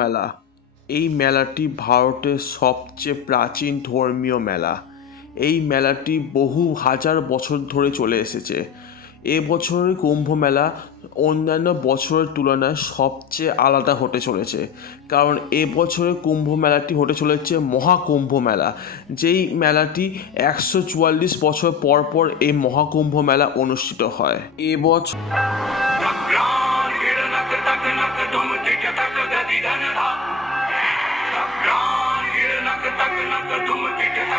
মেলা। এই মেলাটি ভারতের সবচেয়ে প্রাচীন ধর্মীয় মেলা। এই মেলাটি বহু হাজার বছর ধরে চলে এসেছে। এবছরের কুম্ভ মেলা অন্যান্য বছরের তুলনায় সবচেয়ে আলাদা হতে চলেছে। কারণ এবছরের কুম্ভ মেলাটি হতে চলেছে মহাকুম্ভ মেলা, যেই মেলাটি একশো চুয়াল্লিশ বছর পর পর এই মহাকুম্ভ মেলা অনুষ্ঠিত হয়। এবছর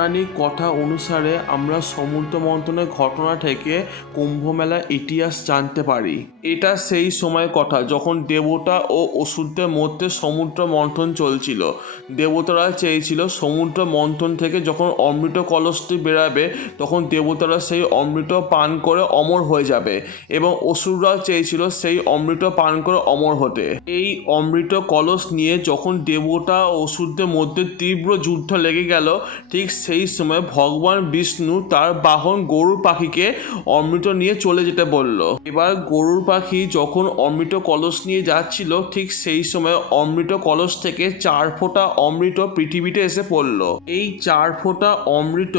পৌরাণিক কথা অনুসারে আমরা সমুদ্র মন্থনের ঘটনা থেকে কুম্ভ মেলার ইতিহাস জানতে পারি। এটা সেই সময় কথা যখন দেবতা ও অসুরদের মধ্যে সমুদ্র মন্থন চলছিল। দেবতারা চেয়েছিল সমুদ্র মন্থন থেকে যখন অমৃত কলসটি বেরাবে, তখন দেবতারা সেই অমৃত পান করে অমর হয়ে যাবে এবং অসুররা চেয়েছিল সেই অমৃত পান করে অমর হতে। এই অমৃত কলস নিয়ে যখন দেবতা অসুরদের মধ্যে তীব্র যুদ্ধ লেগে গেল, ঠিক সেই সময় ভগবান বিষ্ণু তার বাহন গরুর পাখিকে অমৃত নিয়ে চলে যেতে বলল। এবার গরুর পাখি যখন অমৃত কলস নিয়ে যাচ্ছিল, ঠিক সেই সময় অমৃত কলস থেকে চার ফোঁটা অমৃত পৃথিবীতে এসে পড়ল। এই চার ফোঁটা অমৃত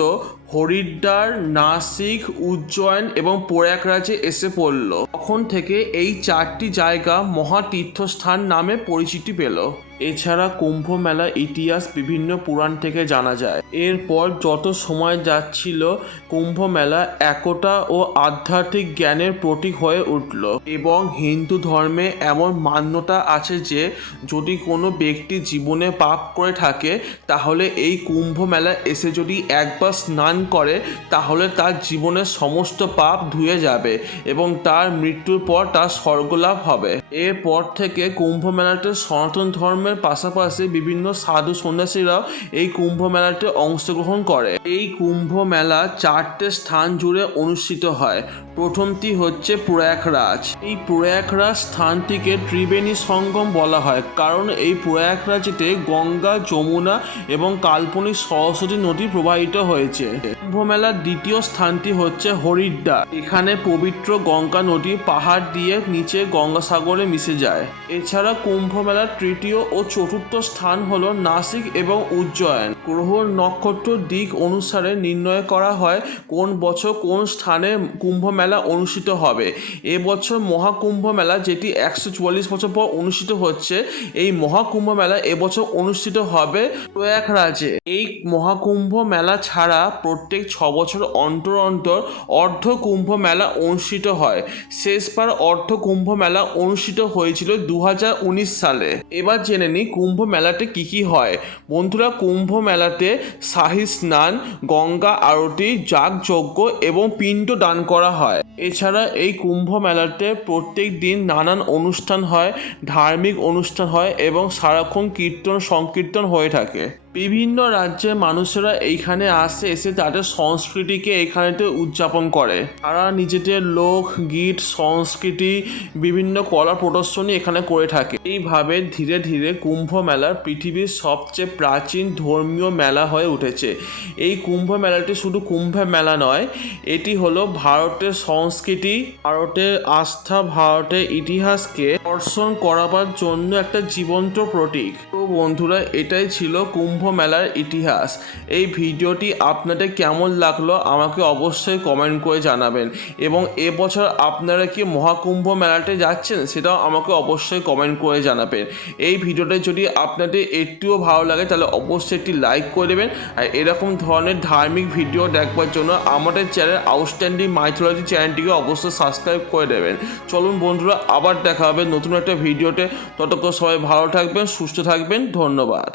হরিদ্বার, নাসিক, উজ্জয়ন এবং প্রয়াগরাজে এসে পড়ল। তখন থেকে এই চারটি জায়গা মহাতীর্থস্থান নামে পরিচিতি পেল। এছাড়া কুম্ভ মেলা ইতিহাস বিভিন্ন পুরাণ থেকে জানা যায়। এরপর যত সময় যাচ্ছিল, কুম্ভ মেলা একতা ও আধ্যাত্মিক জ্ঞানের প্রতীক হয়ে উঠল এবং হিন্দু ধর্মে এমন মান্যতা আছে যে, যদি কোনো ব্যক্তি জীবনে পাপ করে থাকে, তাহলে এই কুম্ভ মেলা এসে যদি একবার স্নান করে, তাহলে তার জীবনের সমস্ত পাপ ধুয়ে যাবে এবং তার মৃত্যুর পর তার স্বর্গলাভ হবে। এরপর থেকে কুম্ভ মেলাতে সনাতন ধর্মের পাশাপাশি বিভিন্ন সাধু সন্ন্যাসীরাও এই কুম্ভ মেলাতে অংশগ্রহণ করে। এই কুম্ভ মেলা চারটে স্থান জুড়ে অনুষ্ঠিত হয়। প্রথমটি হচ্ছে প্রয়াগরাজ। এই প্রয়াগরাজ স্থানটিকে ত্রিবেণী সঙ্গম বলা হয়। কারণ এই প্রয়াগরাজেতে গঙ্গা, যমুনা এবং কাল্পনিক সরস্বতী নদী প্রবাহিত হয়েছে। কুম্ভ মেলার দ্বিতীয় স্থানটি হচ্ছে হরিদ্বার। এখানে পবিত্র গঙ্গা নদী পাহাড় দিয়ে নিচে গঙ্গাসাগরে মিশে যায়। এছাড়া কুম্ভ মেলার তৃতীয় ও চতুর্থ স্থান হলো নাসিক এবং উজ্জয়ন। গ্রহ নক্ষত্র দিক অনুসারে নির্ণয় করা হয় কোন বছর কোন স্থানে কুম্ভ মেলা অনুষ্ঠিত হবে। এবছর মহাকুম্ভ মেলা, যেটি একশো চুয়াল্লিশ বছর পর অনুষ্ঠিত হচ্ছে, এই মহাকুম্ভ মেলা এবছর অনুষ্ঠিত হবে প্রয়াগরাজে এই মহাকুম্ভ মেলা ছাড়া প্রত্যেক ছ বছর অন্তর অন্তর অর্ধ কুম্ভ মেলা অনুষ্ঠিত হয়। শেষবার অর্ধ কুম্ভ মেলা অনুষ্ঠিত হয়েছিল দু হাজার উনিশ সালে। এবার জেনে নিই কুম্ভ মেলাতে কি কি হয়। বন্ধুরা, কুম্ভ মেলাতে শাহী স্নান, গঙ্গা আরতি, যাগযজ্ঞ এবং পিণ্ড দান করা হয়। এছাড়া এই কুম্ভ মেলাতে প্রত্যেক দিন নানান অনুষ্ঠান হয়, ধার্মিক অনুষ্ঠান হয় এবং সারাক্ষণ কীর্তন সংকীর্তন হয়ে থাকে। বিভিন্ন রাজ্যের মানুষেরা এইখানে আসে, এসে তাদের সংস্কৃতিকে এখানেতে উদযাপন করে। তারা নিজেদের লোক, গীত, সংস্কৃতি, বিভিন্ন কলা প্রদর্শনী এখানে করে থাকে। এইভাবে ধীরে ধীরে কুম্ভ মেলা পৃথিবীর সবচেয়ে প্রাচীন ধর্মীয় মেলা হয়ে উঠেছে। এই কুম্ভ মেলাটি শুধু কুম্ভ মেলা নয়, এটি হলো ভারতের সংস্কৃতি, ভারতের আস্থা, ভারতের ইতিহাসকে দর্শন করাবার জন্য একটা জীবন্ত প্রতীক। তো বন্ধুরা, এটাই ছিল কুম্ভ মেলার ইতিহাস। এই ভিডিওটি আপনাদের কেমন লাগল আমাকে অবশ্যই কমেন্ট করে জানাবেন। এবং এবছর আপনারা কি মহাকুম্ভ মেলাতে যাচ্ছেন সেটাও আমাকে অবশ্যই কমেন্ট করে জানাবেন। এই ভিডিওটা যদি আপনাদের একটুও ভালো লাগে তাহলে অবশ্যই একটি লাইক করে দেবেন। আর এরকম ধরনের ধার্মিক ভিডিও দেখবার জন্য আমাদের চ্যানেল আউটস্ট্যান্ডিং মাইথোলজি চ্যানেলটিকে অবশ্যই সাবস্ক্রাইব করে দেবেন। চলুন বন্ধুরা, আবার দেখা হবে নতুন একটা ভিডিওতে। ততক্ষণ সবাই ভালো থাকবেন, সুস্থ থাকবেন। ধন্যবাদ।